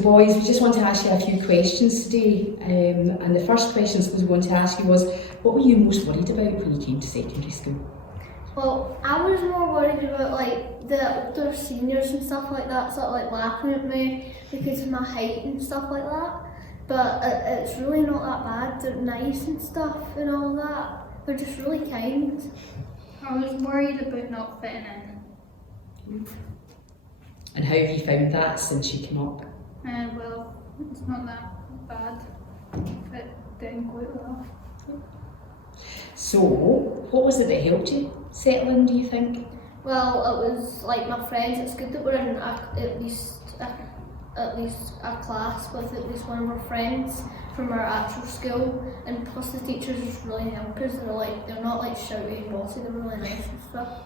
So boys, we just want to ask you a few questions today, and the first questions we want to ask you was, what were you most worried about when you came to secondary school? Well, I was more worried about like the older seniors and stuff like that, sort of like laughing at me because of my height and stuff like that. But it's really not that bad. They're nice and stuff and all that. They're just really kind. I was worried about not fitting in. And how have you found that since you came up? Well, it's not that bad. Fit down quite well. So, what was it that helped you settle in, do you think? Well, it was like my friends. It's good that we're in at least a class with at least one of our friends from our actual school, and plus the teachers just really help us. They're not like shouty and bossy. They're really nice and stuff.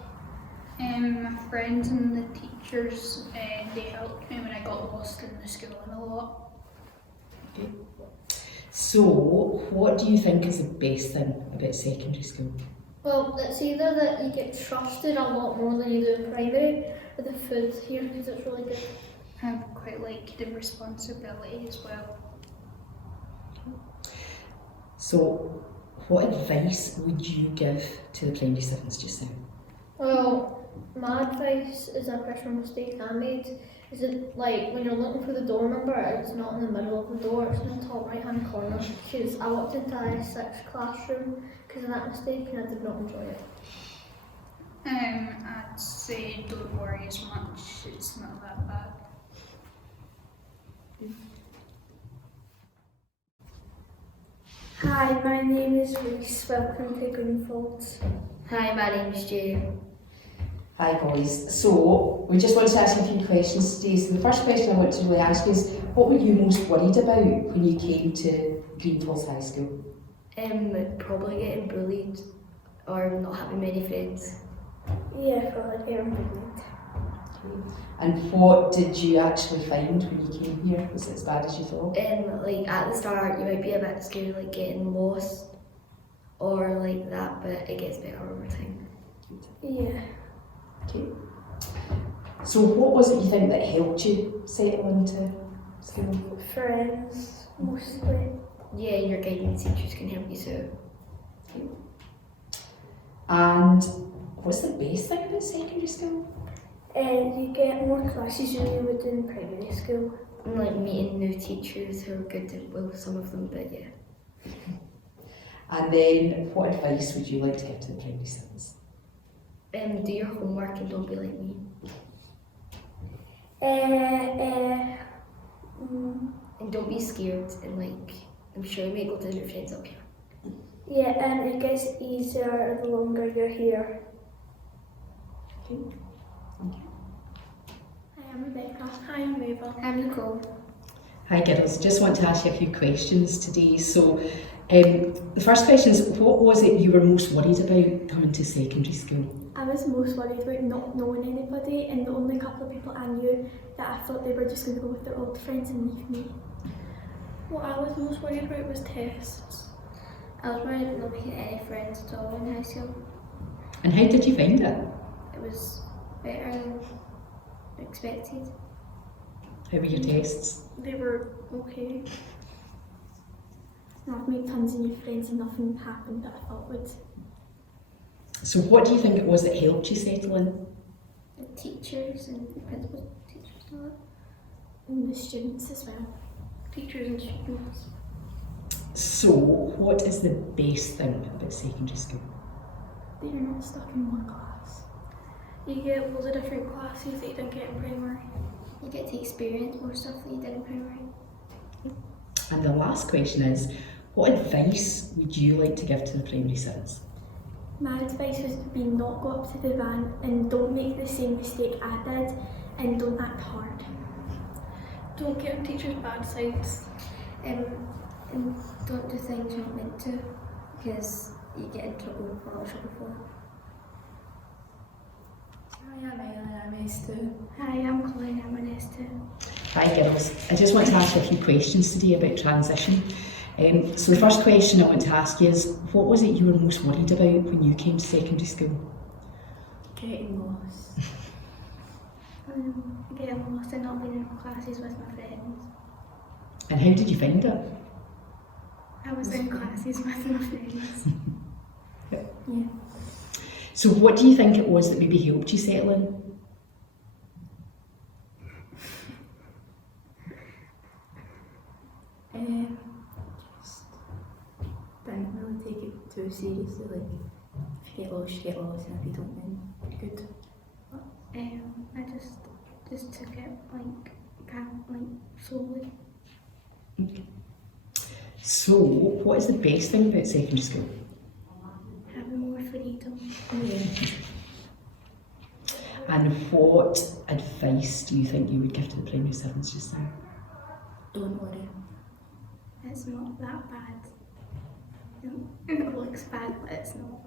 My friends and the teachers, they helped me when I got lost in the school and a lot. Okay. So, what do you think is the best thing about secondary school? Well, it's either that you get trusted a lot more than you do in primary, or the food here because it's really good. I quite like the responsibility as well. So, what advice would you give to the primary sevens just now? Well, my advice is a personal mistake I made. Is it like when you're looking for the door number, it's not in the middle of the door, it's in the top right hand corner. Because I walked into I6 classroom because of that mistake and I did not enjoy it. I'd say don't worry as much, it's not that bad. Hi, my name is Reese. Welcome to Greenfaulds. Hi, my name is Jay. Hi boys. So, we just want to ask you a few questions today. So the first question I want to really ask you is, what were you most worried about when you came to Greenfaulds High School? Probably getting bullied or not having many friends. Yeah, probably getting bullied. And what did you actually find when you came here? Was it as bad as you thought? Like at the start, you might be a bit scared, like getting lost or like that, but it gets better over time. Yeah. Okay. So what was it you think that helped you settle into school? Friends, mostly. Yeah, your guidance teachers can help you too. Okay. And what's the best thing about secondary school? You get more classes than you would in primary school. And like meeting new teachers who are good at, well, some of them, but yeah. And then what advice would you like to give to the primary sevens? Do your homework and don't be like me. And don't be scared and like, I'm sure you might go to your friends up here. Yeah, and it gets easier the longer you're here. Okay. Thank you. Hi, I'm Rebecca. Hi, I'm Ava. I'm Nicole. Hi girls, just want to ask you a few questions today. So the first question is, what was it you were most worried about coming to secondary school? I was most worried about not knowing anybody, and the only couple of people I knew that I thought they were just going to go with their old friends and leave me. What I was most worried about was tests. I was worried about not making any friends at all in high school. And how did you find it? It was better than expected. How were your tests? They were okay. And I've made tons of new friends and nothing happened that I thought would. So what do you think it was that helped you settle in? The teachers and the principal teachers and all that. And the students as well. Teachers and students. So what is the best thing about secondary school? That you're not stuck in one class. You get loads of different classes that you don't get in primary. You get to experience more stuff than you did in primary. And the last question is, what advice would you like to give to the primary sevens? My advice would be not go up to the van and don't make the same mistake I did and don't act hard. Don't get on teachers' bad sides. And don't do things you're not meant to, because you get in trouble, a lot of trouble for it. Hi, I'm Aileen, I'm S2. Hi, I'm Colleen, I'm an S2. Hi girls, I just want to ask you a few questions today about transition. So the first question I want to ask you is, what was it you were most worried about when you came to secondary school? Getting lost. Getting lost and not being in classes with my friends. And how did you find it? I was in classes with my friends. So what do you think it was that maybe helped you settle in? Just didn't really take it too seriously. Like, if you get lost, you get lost, and if you don't, then you're good. I just took it slowly. So what is the best thing about secondary school? Having more freedom. And what advice do you think you would give to the primary sevens just now? Don't worry. It's not that bad. It looks bad, but it's not.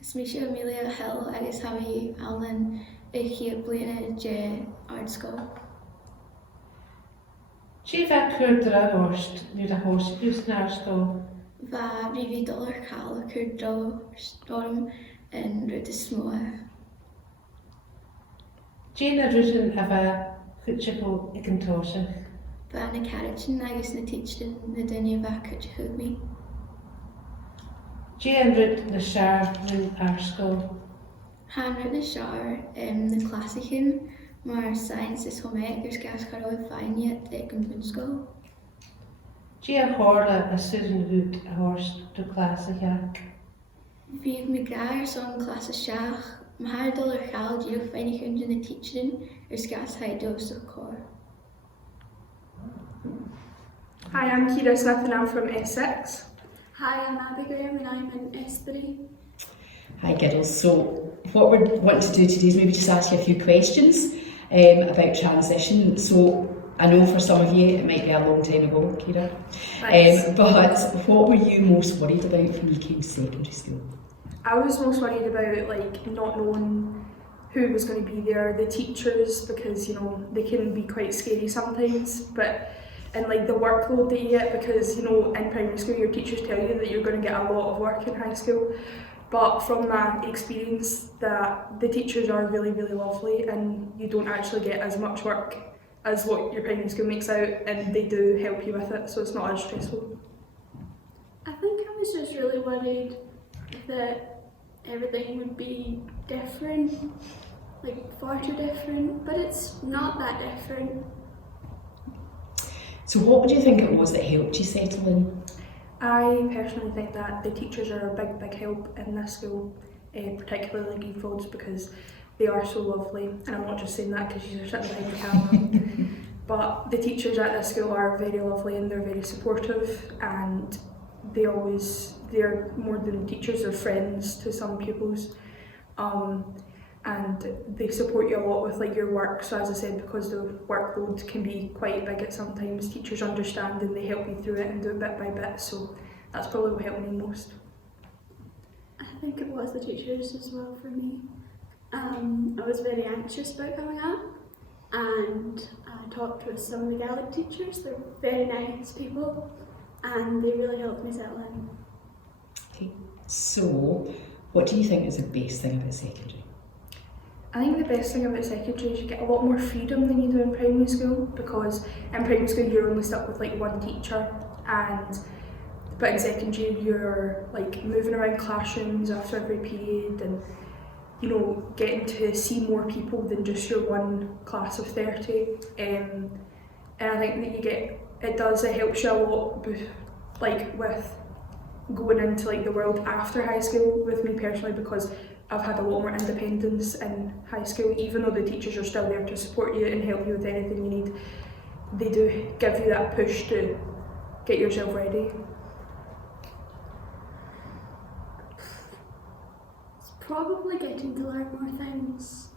Smisha Amelia Hill agus hafi Alan hier bliana je artscoil. Sí bheith cuardra orst nu a hósbrús nárscoil. Va rifi dollar cael cwrdro storm yn rwyd y smwa. Jane a rúsin a bheith chuteachó ag an tóiseach. Va na carriagin agus na teachin na dynia va cwtch hwgmi. Jane rúd na sear nu arscoil. Han rwyd y siar na clasicin, maar science is home ers gas cael fainiad ag yn bwnsgol. Jane hórla a susan rúd a horst do clásaach. Fydd mi gair son clas y siach, mae dollar cael diolch fainig yn na teachin ers gas haidos o'r cor. Hi, I'm Kira Smith and I'm from S6. Hi, I'm Abby Graham and I'm in S3. Hi girls, so what we want to do today is maybe just ask you a few questions about transition. So I know for some of you it might be a long time ago, Kira, but what were you most worried about when you came to secondary school? I was most worried about not knowing who was going to be there, the teachers, because they can be quite scary sometimes, and the workload that you get, because in primary school your teachers tell you that you're going to get a lot of work in high school. But from my experience, that the teachers are really, really lovely, and you don't actually get as much work as what your primary school makes out, and they do help you with it, so it's not as stressful. I think I was just really worried that everything would be different, far too different, but it's not that different. So what would you think it was that helped you settle in? I personally think that the teachers are a big, big help in this school, particularly Greenfaulds, because they are so lovely, and I'm not just saying that because you're sitting behind the camera, but the teachers at this school are very lovely and they're very supportive, and they're more than teachers, they're friends to some pupils, and they support you a lot with your work. So as I said, because the workload can be quite big at sometimes, teachers understand and they help you through it and do it bit by bit, so that's probably what helped me most. I think it was the teachers as well for me. I was very anxious about coming up, and I talked with some of the Gaelic teachers. They're very nice people and they really helped me settle in. Okay. So what do you think is the best thing about secondary? I think the best thing about secondary is you get a lot more freedom than you do in primary school, because in primary school you're only stuck with one teacher, but in secondary you're moving around classrooms after every period, and getting to see more people than just your one class of 30, and I think that it helps you a lot with going into the world after high school. With me personally, because I've had a lot more independence in high school, even though the teachers are still there to support you and help you with anything you need, they do give you that push to get yourself ready. It's probably getting to learn more things,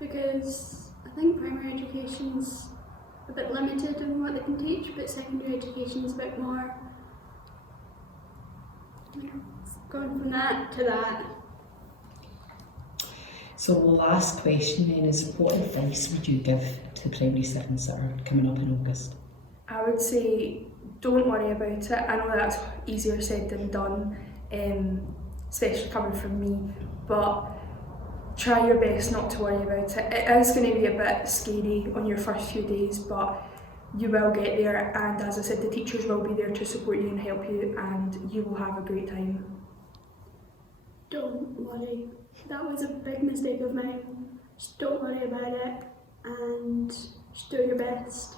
because I think primary education's a bit limited in what they can teach, but secondary education's a bit more, it's going from that to that. So the last question then is, what advice would you give to primary sevens that are coming up in August? I would say don't worry about it. I know that's easier said than done, especially coming from me, but try your best not to worry about it. It is going to be a bit scary on your first few days, but you will get there, and as I said, the teachers will be there to support you and help you, and you will have a great time. Don't worry. That was a big mistake of mine. Just don't worry about it and just do your best.